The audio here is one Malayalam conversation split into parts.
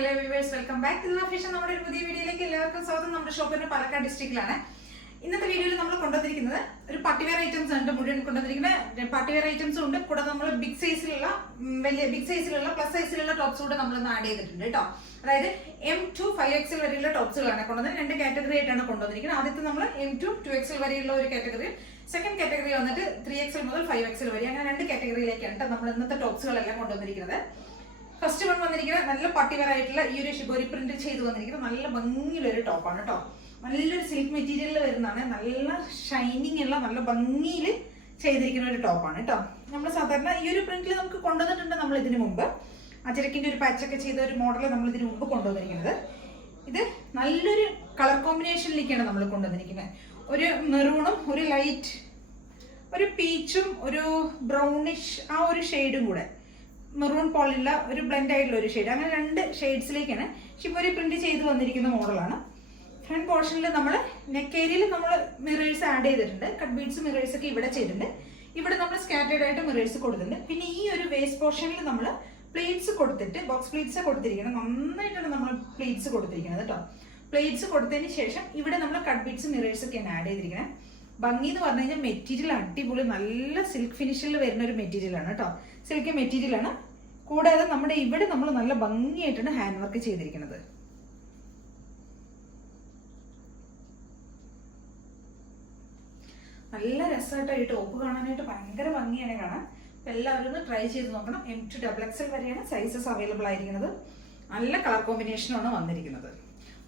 Hello viewers, welcome back to fashion. നമ്മുടെ ഒരു പുതിയ വീഡിയോയിലേക്ക് എല്ലാവർക്കും സ്വാഗതം. നമ്മുടെ ഷോപ്പിന്റെ പാലക്കാട് ഡിസ്ട്രിക്റ്റിലാണ്. ഇന്നത്തെ വീഡിയോയിൽ നമ്മൾ കൊണ്ടുവന്നിരിക്കുന്നത് ഒരു പാർട്ടിവെയർ ഐറ്റംസ് ഉണ്ട്. മുഴുവൻ കൊണ്ടുവന്നിരിക്കുന്ന പാർട്ടിവെയർ ഐറ്റംസും ഉണ്ട്. കൂടാതെ നമ്മൾ ബിഗ് സൈസിലുള്ള പ്ലസ് സൈസിലുള്ള ടോപ്സ് കൂടെ നമ്മളൊന്ന് ആഡ് ചെയ്തിട്ടുണ്ട് കേട്ടോ. അതായത് M2 5XL വരെയുള്ള ടോപ്സുകളാണ് കൊണ്ടുവന്നത്. രണ്ട് കാറ്റഗറി ആയിട്ടാണ് കൊണ്ടുവന്നിരിക്കുന്നത്. ആദ്യത്തെ നമ്മൾ M2 2XL വരെയുള്ള ഒരു കാറ്റഗറി, സെക്കൻഡ് കാറ്റഗറി വന്നിട്ട് 3XL മുതൽ 5XL വരെ, അങ്ങനെ രണ്ട് കാറ്റഗറിയിലേക്കാണ് നമ്മൾ ഇന്നത്തെ ടോപ്സുകളെല്ലാം കൊണ്ടുവന്നിരിക്കുന്നത്. ഫസ്റ്റ് വൺ വന്നിരിക്കുന്നത് നല്ല പാർട്ടിവെയർ ആയിട്ടുള്ള ഈ ഒരു ഷിബോരി പ്രിന്റ് ചെയ്ത് വന്നിരിക്കുന്നത് നല്ല ഭംഗിയുള്ളൊരു ടോപ്പാണ് കേട്ടോ. നല്ലൊരു സിൽക്ക് മെറ്റീരിയലിൽ വരുന്നതാണ്. നല്ല ഷൈനിങ് ഉള്ള നല്ല ഭംഗിയിൽ ചെയ്തിരിക്കുന്ന ഒരു ടോപ്പാണ് കേട്ടോ. നമ്മൾ സാധാരണ ഈ ഒരു പ്രിന്റിൽ നമുക്ക് കൊണ്ടുവന്നിട്ടുണ്ട് നമ്മൾ ഇതിനു മുമ്പ്. അജരക്കിന്റെ ഒരു പാച്ചൊക്കെ ചെയ്ത ഒരു മോഡൽ നമ്മൾ ഇതിനു മുമ്പ് കൊണ്ടുവന്നിരിക്കുന്നത്. ഇത് നല്ലൊരു കളർ കോമ്പിനേഷനിലേക്കാണ് നമ്മൾ കൊണ്ടുവന്നിരിക്കുന്നത്. ഒരു മെറൂണും ഒരു ലൈറ്റ് ഒരു പീച്ചും ഒരു ബ്രൗണിഷ് ആ ഒരു ഷെയ്ഡും കൂടെ, മെറൂൺ പോലുള്ള ഒരു ബ്ലെൻഡ് ആയിട്ടുള്ള ഒരു ഷെയ്ഡ്, അങ്ങനെ രണ്ട് ഷെയ്ഡ്സിലേക്കാണ് ഷിബോരി പ്രിന്റ് ചെയ്ത് വന്നിരിക്കുന്ന മോഡലാണ്. ഫ്രണ്ട് പോർഷനിൽ നമ്മൾ നെക്ക് ഏരിയയിൽ നമ്മൾ മിറേഴ്സ് ആഡ് ചെയ്തിട്ടുണ്ട്. കട്ട് ബീഡ്സ് മിറേഴ്സ് ഒക്കെ ഇവിടെ ചെയ്തിട്ടുണ്ട്. ഇവിടെ നമ്മൾ സ്കാറ്റേർഡ് ആയിട്ട് മിറേഴ്സ് കൊടുത്തിട്ടുണ്ട്. പിന്നെ ഈ ഒരു വേസ്റ്റ് പോർഷനിൽ നമ്മൾ പ്ലേറ്റ്സ് കൊടുത്തിട്ട്, ബോക്സ് പ്ലേറ്റ്സ് കൊടുത്തിരിക്കുന്നത്, നന്നായിട്ടാണ് നമ്മൾ പ്ലേറ്റ്സ് കൊടുത്തിരിക്കുന്നത് കേട്ടോ. പ്ലേറ്റ്സ് കൊടുത്തതിന് ശേഷം ഇവിടെ നമ്മൾ കട്ട് ബീഡ്സ് മിറേഴ്സ് ഒക്കെയാണ് ആഡ് ചെയ്തിരിക്കുന്നത്. ഭംഗി എന്ന് പറഞ്ഞു കഴിഞ്ഞാൽ മെറ്റീരിയൽ അടിപൊളി, നല്ല സിൽക്ക് ഫിനിഷിൽ വരുന്ന ഒരു മെറ്റീരിയലാണ് കേട്ടോ. സിൽക്ക് മെറ്റീരിയലാണ്. കൂടാതെ നമ്മുടെ ഇവിടെ നമ്മൾ നല്ല ഭംഗിയായിട്ടാണ് ഹാൻഡ് വർക്ക് ചെയ്തിരിക്കുന്നത്. നല്ല രസമായിട്ട് ഈ ടോപ്പ് കാണാനായിട്ട് ഭയങ്കര ഭംഗിയാണ് കാണാൻ. എല്ലാവരും ഒന്ന് ട്രൈ ചെയ്ത് നോക്കണം. M2 XXL വരെയാണ് സൈസസ് അവൈലബിൾ ആയിരിക്കുന്നത്. നല്ല കളർ കോമ്പിനേഷനാണ് വന്നിരിക്കുന്നത്.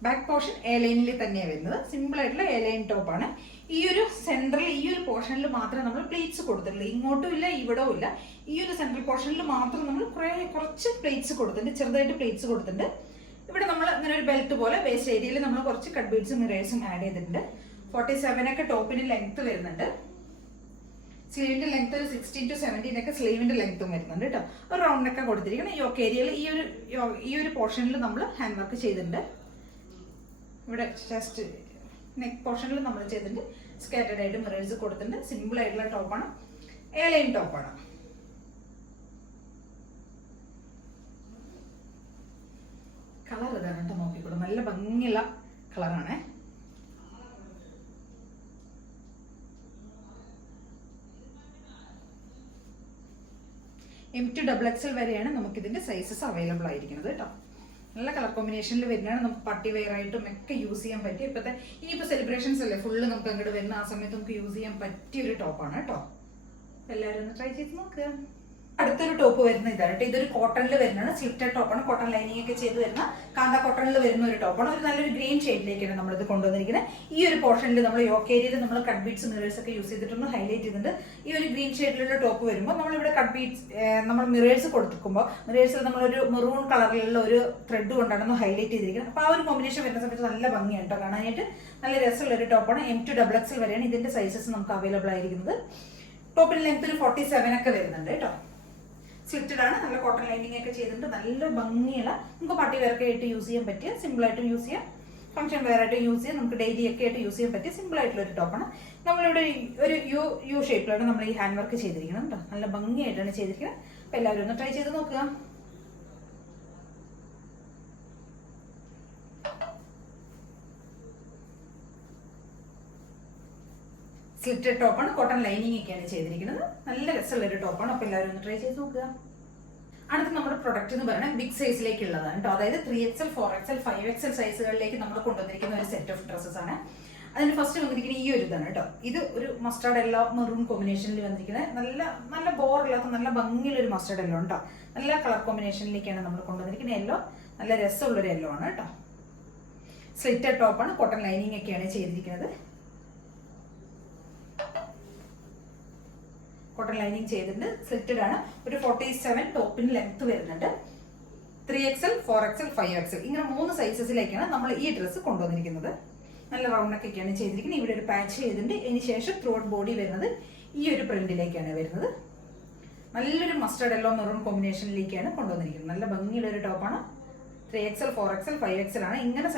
ബാക്ക് പോർഷൻ എ ലൈനിൽ തന്നെയാണ് വരുന്നത്. സിമ്പിൾ ആയിട്ടുള്ള എ ലൈൻ ടോപ്പാണ്. ഈ ഒരു സെൻട്രൽ ഈ ഒരു പോർഷനിൽ മാത്രമേ നമ്മൾ പ്ലേറ്റ്സ് കൊടുത്തിട്ടുള്ളൂ. ഇങ്ങോട്ടും ഇല്ല ഇവിടവും ഇല്ല. ഈ ഒരു സെൻട്രൽ പോർഷനിൽ മാത്രം നമ്മൾ കുറച്ച് പ്ലേറ്റ്സ് കൊടുത്തിട്ടുണ്ട്, ചെറുതായിട്ട് പ്ലേറ്റ്സ് കൊടുത്തിട്ടുണ്ട്. ഇവിടെ നമ്മൾ ഇങ്ങനെ ഒരു ബെൽറ്റ് പോലെ വേസ്റ്റ് ഏരിയയിൽ നമ്മൾ കുറച്ച് കട്ട് ബീഡ്സും മിറേഴ്സും ആഡ് ചെയ്തിട്ടുണ്ട്. 47 ഒക്കെ ടോപ്പിന് ലെങ്ത് വരുന്നുണ്ട്. സ്ലീവിന്റെ ലെങ്ത് ഒരു 16 to 17 ഒക്കെ സ്ലീവിന്റെ ലെങ്ത്തും വരുന്നുണ്ട് കേട്ടോ. ഒരു റൗണ്ട് ഒക്കെ കൊടുത്തിരിക്കുന്നത്. യോക്ക് ഏരിയയിൽ ഈ ഒരു പോർഷനിൽ നമ്മൾ ഹാൻഡ് വർക്ക് ചെയ്തിട്ടുണ്ട്. ഇവിടെ ജസ്റ്റ് നെക്ക് പോർഷനിൽ നമ്മൾ ചെയ്തിട്ടുണ്ട്. സ്കാറ്റേർഡ് ആയിട്ട് മിറേഴ്സ് കൊടുത്തിട്ടുണ്ട്. സിമ്പിൾ ആയിട്ടുള്ള ടോപ്പാണ്. എ ലൈൻ ടോപ്പാണ്. കളർ ഇതാണ് കേട്ടോ, നോക്കിക്കോളൂ. നല്ല ഭംഗിയുള്ള കളറാണ്. M2 XXL വരെയാണ് നമുക്കിതിന്റെ സൈസസ് അവൈലബിൾ ആയിരിക്കുന്നത് കേട്ടോ. നല്ല കളർ കോമ്പിനേഷനിൽ വരുന്നതാണ്. നമുക്ക് പാർട്ടി വെയർ ആയിട്ടും ഒക്കെ യൂസ് ചെയ്യാൻ പറ്റിയ, ഇനിയിപ്പോൾ സെലിബ്രേഷൻസ് അല്ലേ ഫുള്ള് നമുക്ക് അങ്ങോട്ട് വരുന്ന ആ സമയത്ത് നമുക്ക് യൂസ് ചെയ്യാൻ പറ്റിയ ഒരു ടോപ്പാണ് കേട്ടോ. എല്ലാവരും ഒന്ന് ട്രൈ ചെയ്ത് നോക്കുക. അടുത്തൊരു ടോപ്പ് വരുന്ന ഇതാണ് കേട്ടോ. ഇതൊരു കോട്ടണിൽ വരുന്നതാണ്. സ്ലിറ്റഡ് ടോപ്പാണ്. കോട്ടൺ ലൈനിങ് ഒക്കെ ചെയ്ത് വരുന്ന കാന്ത കോട്ടണിൽ വരുന്ന ഒരു ടോപ്പാണ്. ഒരു നല്ലൊരു ഗ്രീൻ ഷെയ്ഡിലേക്കാണ് നമ്മളിത് കൊണ്ടുവന്നിരിക്കുന്നത്. ഈ ഒരു പോർഷനിൽ നമ്മൾ യോക്ക് ഏരിയയിൽ നമ്മൾ കട്ട് ബീഡ്സ് മിറേഴ്സ് ഒക്കെ യൂസ് ചെയ്തിട്ടൊന്ന് ഹൈലൈറ്റ് ചെയ്തിട്ടുണ്ട്. ഈ ഒരു ഗ്രീൻ ഷെയ്ഡിലുള്ള ടോപ്പ് വരുമ്പോൾ നമ്മളിവിടെ കട്ട് ബീഡ്സ് നമ്മൾ മിറേഴ്സ് കൊടുത്തിരിക്കുമ്പോൾ മിറേഴ്സിൽ നമ്മളൊരു മെറൂൺ കളറിലുള്ള ഒരു ത്രെഡ് കൊണ്ടാണ് ഹൈലൈറ്റ് ചെയ്തിരിക്കുന്നത്. അപ്പോൾ ആ ഒരു കോമ്പിനേഷൻ വരുന്ന സമയത്ത് നല്ല ഭംഗിയാണ് കേട്ടോ കാണാനായിട്ട്. നല്ല രസമുള്ള ഒരു ടോപ്പാണ്. M2 XXL വരെയാണ് ഇതിന്റെ സൈസസ് നമുക്ക് അവൈലബിൾ ആയിരിക്കുന്നത്. ടോപ്പിന് ലെങ്ത് ഒരു 47 ഒക്കെ വരുന്നുണ്ട് കേട്ടോ. സ്ലിറ്റഡ് ആണ്. നല്ല കോട്ടൺ ലൈനിങ് ഒക്കെ ചെയ്തിട്ടുണ്ട്. നല്ല ഭംഗിയുള്ള, നമുക്ക് പാർട്ടി വെയർ ഒക്കെ ആയിട്ട് യൂസ് ചെയ്യാൻ പറ്റിയ, സിമ്പിൾ ആയിട്ടും യൂസ് ചെയ്യാം, ഫംഗ്ഷൻ വെയർ ആയിട്ട് യൂസ് ചെയ്യാം, നമുക്ക് ഡെയിലി ഒക്കെ ആയിട്ട് യൂസ് ചെയ്യാൻ പറ്റിയ സിമ്പിൾ ആയിട്ടുള്ള ഒരു ടോപ്പാണ്. നമ്മളിവിടെ ഒരു യു ഷേപ്പിലാണ് നമ്മൾ ഈ ഹാൻഡ് വർക്ക് ചെയ്തിരിക്കുന്നത് കേട്ടോ. നല്ല ഭംഗിയായിട്ടാണ് ചെയ്തിരിക്കുന്നത്. അപ്പൊ എല്ലാവരും ഒന്ന് ട്രൈ ചെയ്ത് നോക്കുക. സ്ലിറ്റഡ് ടോപ്പാണ്. കോട്ടൺ ലൈനിങ് ഒക്കെയാണ് ചെയ്തിരിക്കുന്നത്. നല്ല രസമുള്ള ഒരു ടോപ്പാണ്. അപ്പൊ എല്ലാവരും ഒന്ന് ട്രൈ ചെയ്ത് നോക്കുക. അടുത്ത നമ്മുടെ പ്രൊഡക്റ്റ് എന്ന് പറയുന്നത് ബിഗ് സൈസിലേക്കുള്ളതാണ് കേട്ടോ. അതായത് 3XL 4XL 5XL സൈസുകളിലേക്ക് നമ്മൾ കൊണ്ടുവന്നിരിക്കുന്ന ഒരു സെറ്റ് ഓഫ് ഡ്രസ്സസ് ആണ്. അതിന് ഫസ്റ്റ് വന്നിരിക്കുന്ന ഈ ഒരു ഇതാണ് കേട്ടോ. ഇത് ഒരു മസ്റ്റാർഡ് യെല്ലോ മെറൂൺ കോമ്പിനേഷനിൽ വന്നിരിക്കുന്നത്. നല്ല ബോറില്ലാത്ത നല്ല ഭംഗിയുള്ള ഒരു മസ്റ്റാർഡ് യെല്ലോ കേട്ടോ. നല്ല കളർ കോമ്പിനേഷനിലേക്കാണ് നമ്മൾ കൊണ്ടുവന്നിരിക്കുന്നത്. യെല്ലോ നല്ല രസമുള്ളൊരു യെല്ലോ ആണ് കേട്ടോ. സ്ലിറ്റഡ് ടോപ്പാണ്. കോട്ടൺ ലൈനിങ് ഒക്കെയാണ് ചെയ്തിരിക്കുന്നത്. കോട്ടൺ ലൈനിങ് ചെയ്തിട്ടുണ്ട്. സ്ലിറ്റഡ് ആണ്. ഒരു 47 ടോപ്പിന് ലെങ്ത് വരുന്നുണ്ട്. 3XL 4XL 5XL ഇങ്ങനെ 3 സൈസസിലേക്കാണ് നമ്മൾ ഈ ഡ്രസ്സ് കൊണ്ടുവന്നിരിക്കുന്നത്. നല്ല റൗണ്ട് ഒക്കെയാണ് ചെയ്തിരിക്കുന്നത്. ഇവിടെ ഒരു പാച്ച് ചെയ്തിട്ടുണ്ട്. ഇതിന് ശേഷം ത്രൂ ഔട്ട് ബോഡി വരുന്നത് ഈ ഒരു പ്രിന്റിലേക്കാണ് വരുന്നത്. നല്ലൊരു മസ്റ്റർഡ് യെല്ലോ മെറൂൺ കോമ്പിനേഷനിലേക്കാണ് കൊണ്ടുവന്നിരിക്കുന്നത്. നല്ല ഭംഗിയുള്ള ഒരു ടോപ്പാണ്. 3XL 4XL 5XL ആണ്. ഇങ്ങനെ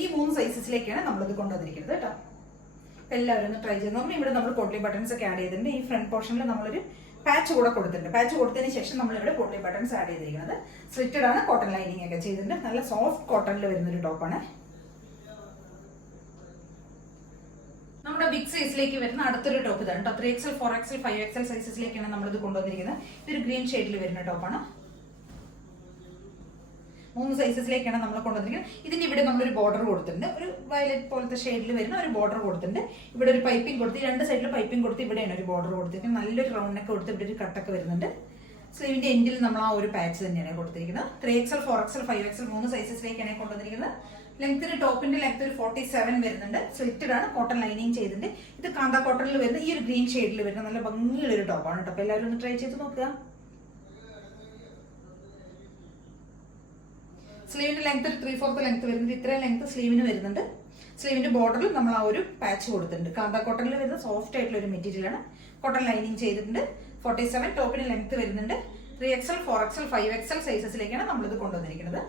ഈ 3 സൈസസിലേക്കാണ് നമ്മളിത് കൊണ്ടുവന്നിരിക്കുന്നത് കേട്ടോ. എല്ലാവരും ഒന്ന് ട്രൈ ചെയ്ത് നോക്കണം. ഇവിടെ നമ്മൾ പോട്ട്ലി ബട്ടൺസ് ഒക്കെ ആഡ് ചെയ്തിട്ടുണ്ട്. ഈ ഫ്രണ്ട് പോർഷനിൽ നമ്മളൊരു പാച്ച് കൂടെ കൊടുത്തിട്ടുണ്ട്. പാച്ച് കൊടുത്തതിന് ശേഷം നമ്മളിവിടെ പോട്ട്ലി ബട്ടൺസ് ആഡ് ചെയ്തിരിക്കുന്നത്. സ്ലിറ്റഡ് ആണ്, കോട്ടൺ ലൈനിങ് ഒക്കെ ചെയ്തിട്ടുണ്ട്. നല്ല സോഫ്റ്റ് കോട്ടണിൽ വരുന്നൊരു ടോപ്പാണ്. നമ്മുടെ ബിഗ് സൈസിലേക്ക് വരുന്ന അടുത്തൊരു ടോപ്പ് ഇതാണ് കേട്ടോ. 3XL 4XL 5XL സൈസസിലേക്കാണ് നമ്മളിത് കൊണ്ടുവന്നിരിക്കുന്നത്. ഇതൊരു ഗ്രീൻ ഷെയ്ഡിൽ വരുന്ന ടോപ്പാണ്. 3 സൈസസിലേക്കാണ് നമ്മൾ കൊണ്ടുവന്നിരിക്കുന്നത്. ഇതിന് ഇവിടെ നമ്മളൊരു ബോർഡർ കൊടുത്തിട്ടുണ്ട്. ഒരു വയലറ്റ് പോലത്തെ ഷെയ്ഡിൽ വരുന്ന ഒരു ബോർഡർ കൊടുത്തിട്ടുണ്ട്. ഇവിടെ ഒരു പൈപ്പിംഗ് കൊടുത്ത്, 2 സൈഡിൽ പൈപ്പിംഗ് കൊടുത്ത് ഇവിടെയാണ് ഒരു ബോർഡർ കൊടുത്തിരിക്കുന്നത്. നല്ലൊരു റൗണ്ട് നെക്ക് കൊടുത്ത് ഇവിടെ ഒരു കട്ടൊക്കെ വരുന്നുണ്ട്. സ്ലീവിന്റെ എൻഡിൽ നമ്മൾ ആ ഒരു പാച്ച് തന്നെയാണ് കൊടുത്തിരിക്കുന്നത്. 3XL 4XL 5XL 3 സൈസസിലേക്കാണ് കൊണ്ടുവന്നിരിക്കുന്നത്. ലെങ്ത്തിന് ടോപ്പിന്റെ ലെങ്ത് ഒരു 47 വരുന്നുണ്ട്. സ്ലിറ്റഡ് ആണ്, കോട്ടൺ ലൈനിങ് ചെയ്തിട്ടുണ്ട്. ഇത് കാന്ത കോട്ടണിൽ വരുന്ന ഈ ഒരു ഗ്രീൻ ഷെയ്ഡിൽ വരുന്ന നല്ല ഭംഗിയുള്ള ഒരു ടോപ്പാണ് കേട്ടോ. അപ്പൊ എല്ലാവരും ഒന്ന് ട്രൈ ചെയ്ത് നോക്കുക. സ്ലീവിന്റെ ലെങ്ത് ഒരു 3/4 ലെങ്ത് വരുന്നുണ്ട്. ഇത്രയും ലെങ്ത് സ്ലീവിന് വരുന്നുണ്ട്. സ്ലീവിന്റെ ബോർഡറിൽ നമ്മൾ ആ ഒരു പാച്ച് കൊടുത്തിട്ടുണ്ട്. കാന്ത കോട്ടണിൽ വരുന്ന സോഫ്റ്റ് ആയിട്ടുള്ള ഒരു മെറ്റീരിയൽ ആണ്. കോട്ടൺ ലൈനിങ് ചെയ്തിട്ടുണ്ട്. 47 ടോപ്പിന് ലെങ്ത് വരുന്നുണ്ട്. 3XL 4XL 5XL സൈസസിലേക്കാണ് നമ്മളിത് കൊണ്ടുവന്നിരിക്കുന്നത്.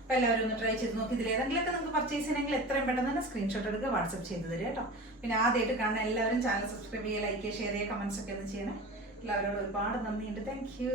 അപ്പൊ എല്ലാവരും ഒന്ന് ട്രൈ ചെയ്ത് നോക്കി. ഇതിൽ ഏതെങ്കിലുമൊക്കെ നിങ്ങൾക്ക് പർച്ചേസ് ചെയ്യണമെങ്കിൽ എത്രയും പെട്ടെന്ന് തന്നെ സ്ക്രീൻഷോട്ട് എടുക്കുക, വാട്സ്ആപ്പ് ചെയ്ത് തരിക കേട്ടോ. പിന്നെ ആദ്യമായിട്ട് കാണുന്ന എല്ലാവരും ചാനൽ സബ്സ്ക്രൈബ് ചെയ്യുക, ലൈക്ക് ചെയ്യുക, ഷെയർ ചെയ്യുക, കമന്റ്സ് ഒക്കെ ഒന്ന് ചെയ്യണേ. എല്ലാവരോടും ഒരുപാട് നന്ദിയുണ്ട്. Thank you.